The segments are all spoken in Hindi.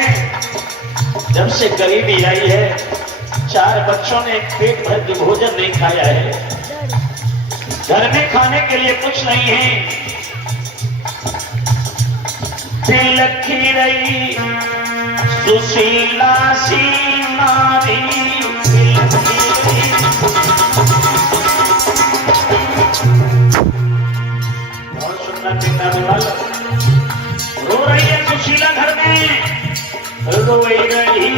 हैं, जब से गरीबी आई है 4 बच्चों ने पेट भर के भोजन नहीं खाया है, घर में खाने के लिए कुछ नहीं है। तिलखी रही सुशीला सी नारी, बहुत सुंदर पिता विमल रो रही है सुशीला घर में, रोई रही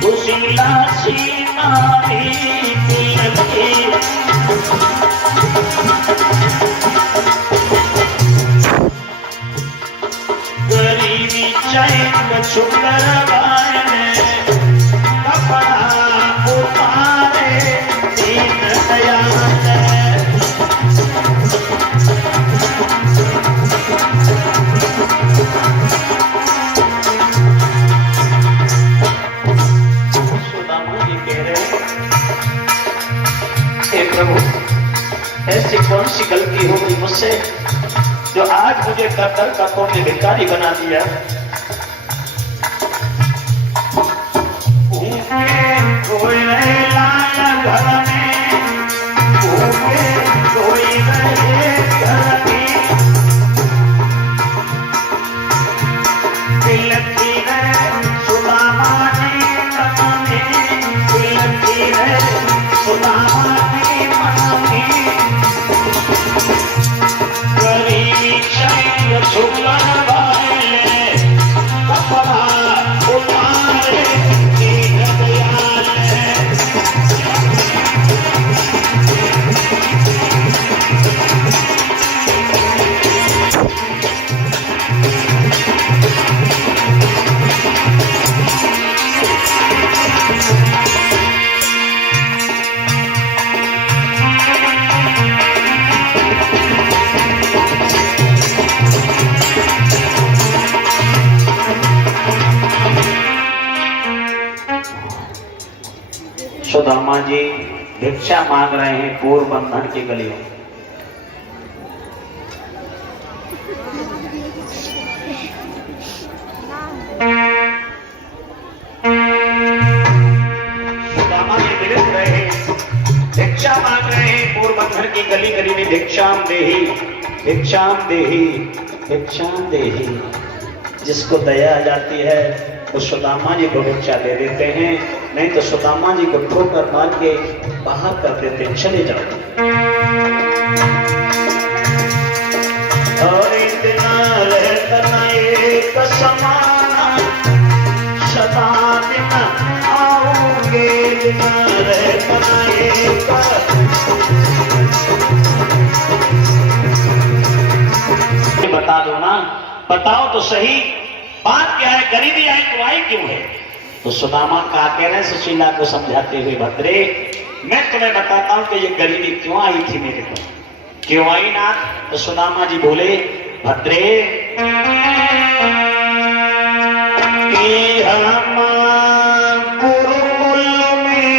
सुशीला सी नारी तिलखी। गरीबी चैन छुकर बायने कपड़ा उतारे दीन दयाल। सुदामा जी कह रहे हे प्रभु, ऐसी कौन सी गलती हो गई मुझसे जो आज मुझे कर का तुमने भिखारी बना दिया। कोई रहे लाल घर में, कोई रहे घर में, तिलखी रहे सुदामा जी मन में, तिलखी रहे सुदामा जी मन में। गरीबी चैन छुकर बायने कपड़ा उतारे दीन दयाल। सुदामा जी भिक्षा मांग रहे हैं पोरबंदर की गलियों। सुदामा जी विलप रहे हैं, भिक्षा मांग रहे हैं पोरबंदर की गली गली में। भिक्षाम देही, भिक्षाम देही, भिक्षाम देही। जिसको दया आ जाती है वो सुदामा जी को भिक्षा दे देते हैं, नहीं तो सुदामा जी को ठोकर मार के बाहर कर देते, चले जाओ। और इतना रहता एक समाना, सदा दिन आओगे, इतना रहता एक। बता दो ना, बताओ तो सही, बात क्या है? गरीबी आई तो आई क्यों है? तो सुदामा क्या कह रहे हैं सुशीला को समझाते हुए, भद्रे मैं तुम्हें बताता हूं कि ये गरीबी क्यों आई थी मेरे को, क्यों आई ना। तो सुदामा जी बोले, भद्रे कि हम गुरुकुल में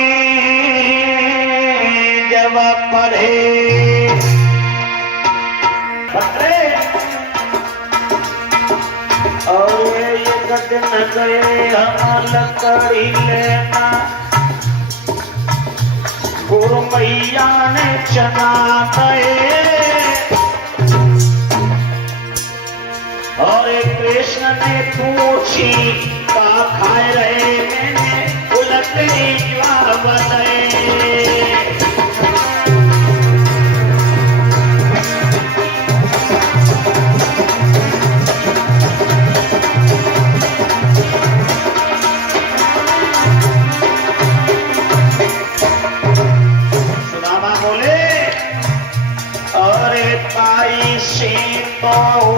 जब पढ़े, भद्रे और ये गद न गए हम लकड़ी लेना, गुरु मैया ने चना गए। और कृष्ण ने पूछी का खाए रहे, मैंने उलटनी जवाब बताए। तो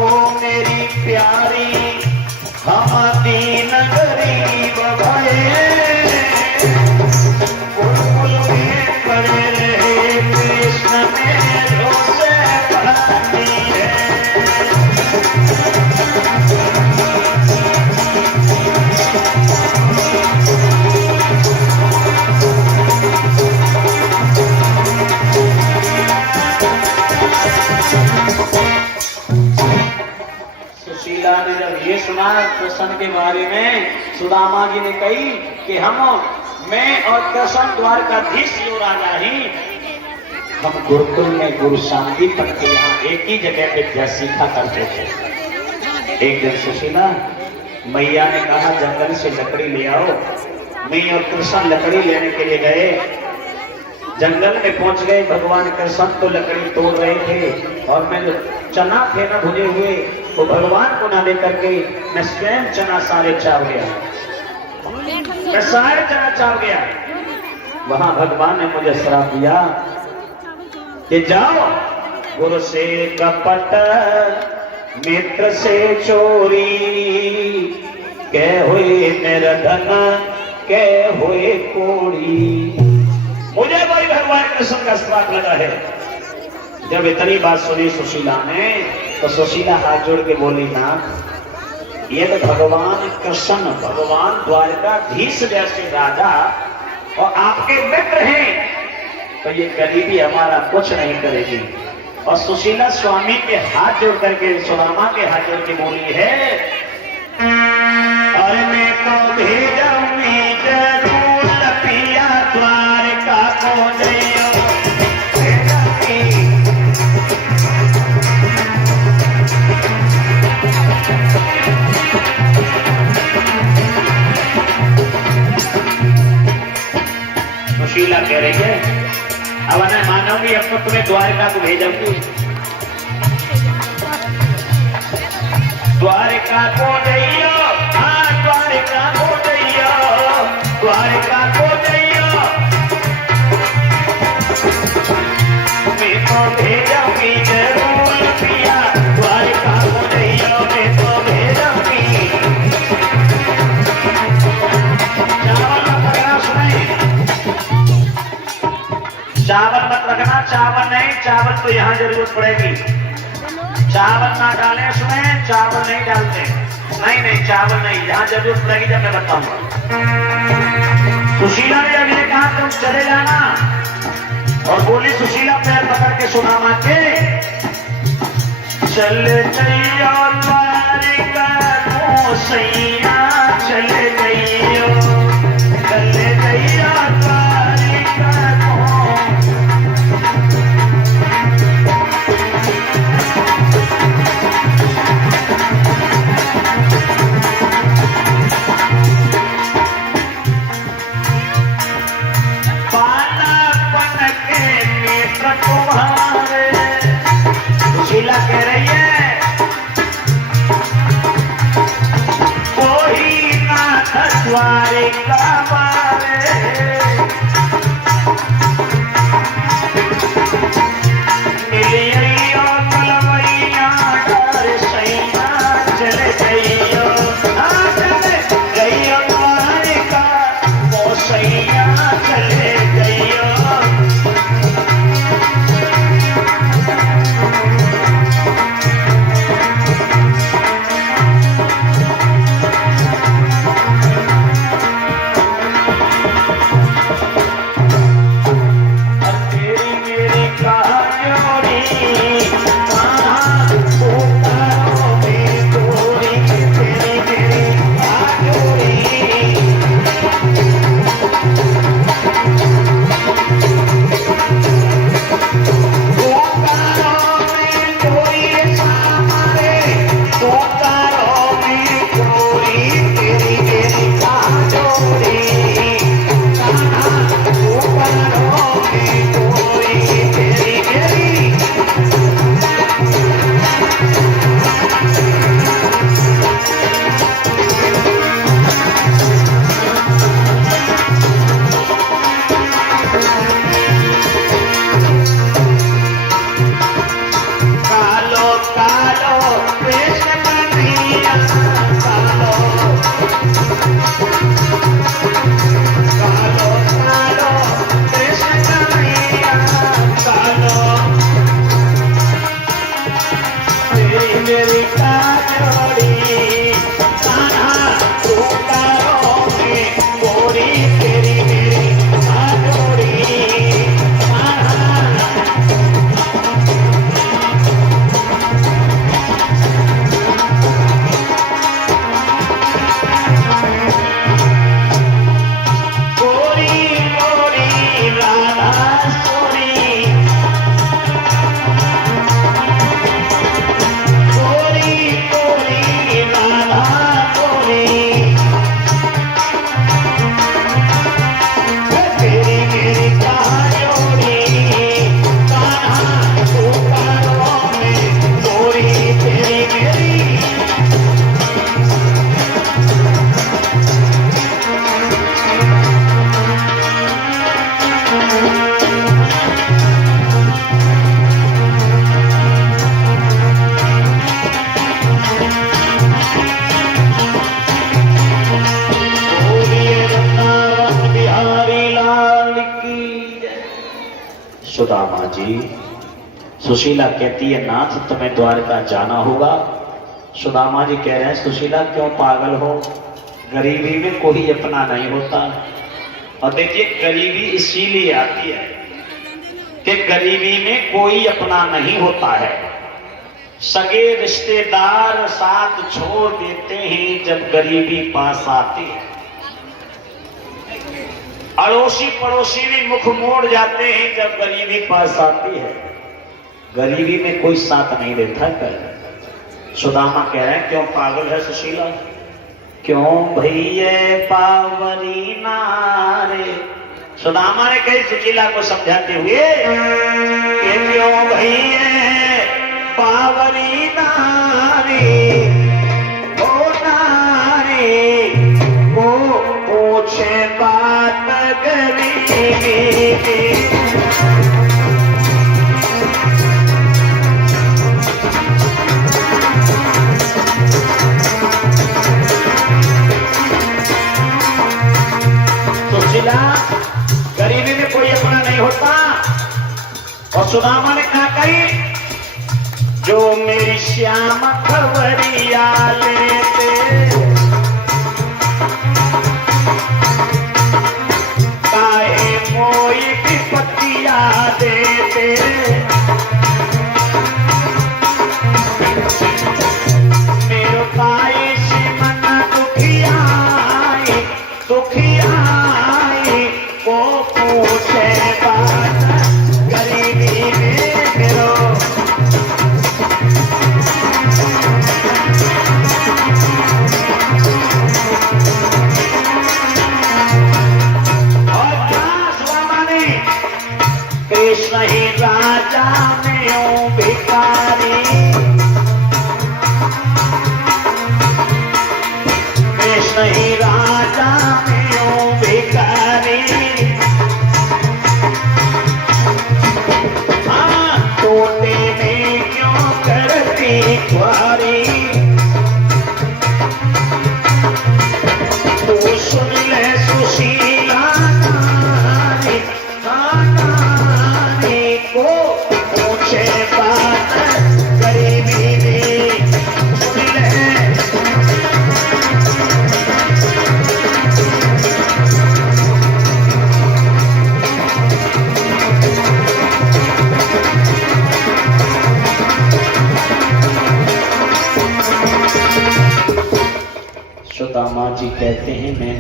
मेरी प्यारी हम दीन गरीब भये, हैं। सुदामा जी ने कही कि मैं और कृष्ण द्वारकाधीश जो राजा ही, हम गुरुकुल में गुरु शांतिपत के यहाँ एक ही जगह पे विद्या सीखा करते थे। एक दिन सुशीला मैया ने कहा जंगल से लकड़ी ले आओ। मैं और कृष्ण लकड़ी लेने के लिए गए, जंगल में पहुंच गए। भगवान कृष्ण तो लकड़ी तोड़ रहे थे और मैं जो चना थे ना भुजे हुए, तो भगवान को ना लेकर के मैं स्वयं चना सारे चाव गया, मैं सारे चना चाव गया। वहां भगवान ने मुझे श्राप दिया कि जाओ, गुरु से कपट मित्र से चोरी, कह हुए मेरा धन कह हुए कोड़ी। मुझे कोई भगवान कृष्ण का श्राप लगा है। जब इतनी बात सुनी सुशीला ने, तो सुशीला हाथ जोड़ के बोली ना, ये तो भगवान कृष्ण, भगवान द्वारकाधीश जैसे राजा और आपके मित्र हैं, तो ये गरीबी हमारा कुछ नहीं करेगी। और सुशीला स्वामी के हाथ जोड़ करके, सुदामा के हाथ जोड़ के बोली है, अरे मैं तो भेजूंगी जरूर पिया द्वारका को नहीं। सुशीला कह रही है, अब मैं मानूंगी, अब तो तुम्हें द्वारका को भेजूंगी। द्वारका को जइयो, हाँ द्वारका को जइयो, द्वारका को जइयो, मैं तो भेजूंगी जरूर पिया द्वारका को जइयो, मैं तो भेजूंगी। चावल मत रखना, चावल नहीं, चावल तो यहाँ जरूरत पड़ेगी। चावल ना डालें, सुने, चावल नहीं डालते, नहीं नहीं चावल नहीं, यहाँ जरूरत पड़ेगी जब मैं बताऊंगा। सुशीला ने जब ये कहा तुम चले जाना, और बोली सुशीला पैर पकड़ के सुदामा के, चल जइयो द्वारिका को सैया, चल जइयो, चल जइयो द्वारिका को। सुशीला कह रही है, कोई नाथ द्वारिका मारे, मिलियो कुलवैया डर सैया, चले जइयो, हाँ चले जइयो द्वारिका को सैया, चले जइयो। सुदामा जी, सुशीला कहती है नाथ तुम्हें द्वारका जाना होगा। सुदामा जी कह रहे हैं सुशीला क्यों पागल हो, गरीबी में कोई अपना नहीं होता। और देखिए गरीबी इसीलिए आती है कि गरीबी में कोई अपना नहीं होता है। सगे रिश्तेदार साथ छोड़ देते हैं जब गरीबी पास आती है। अड़ोसी पड़ोसी भी मुख मोड़ जाते हैं जब गरीबी पास आती है। गरीबी में कोई साथ नहीं देता कर। सुदामा कह रहे हैं क्यों पागल है सुशीला, क्यों भैया पावरी नारे। सुदामा ने कही सुशीला को समझाते हुए कि क्यों भैया पावरी नारे, ओ नारे को पूछे बात गरीबी की। गरीबी में कोई अपना नहीं होता। और सुदामा ने कहा कही जो मेरी श्याम खबरिया लेते, काहे मोई की पतिया देते। मेरो ताई सिमन दुखियाई दुखियाई को पूछे बात गरीबी में मेरो। और क्या सुदामा ने कृष्ण ही राजा में ओ भिखारी, कृष्ण ही राजा में ओ भिखारी। टोटे में क्यों करती ख्वारी, तू सुन ले सुशीला नारी, नारी को पूछे बात गरीबी में। सुन ले सुदामा जी कहते हैं मैंने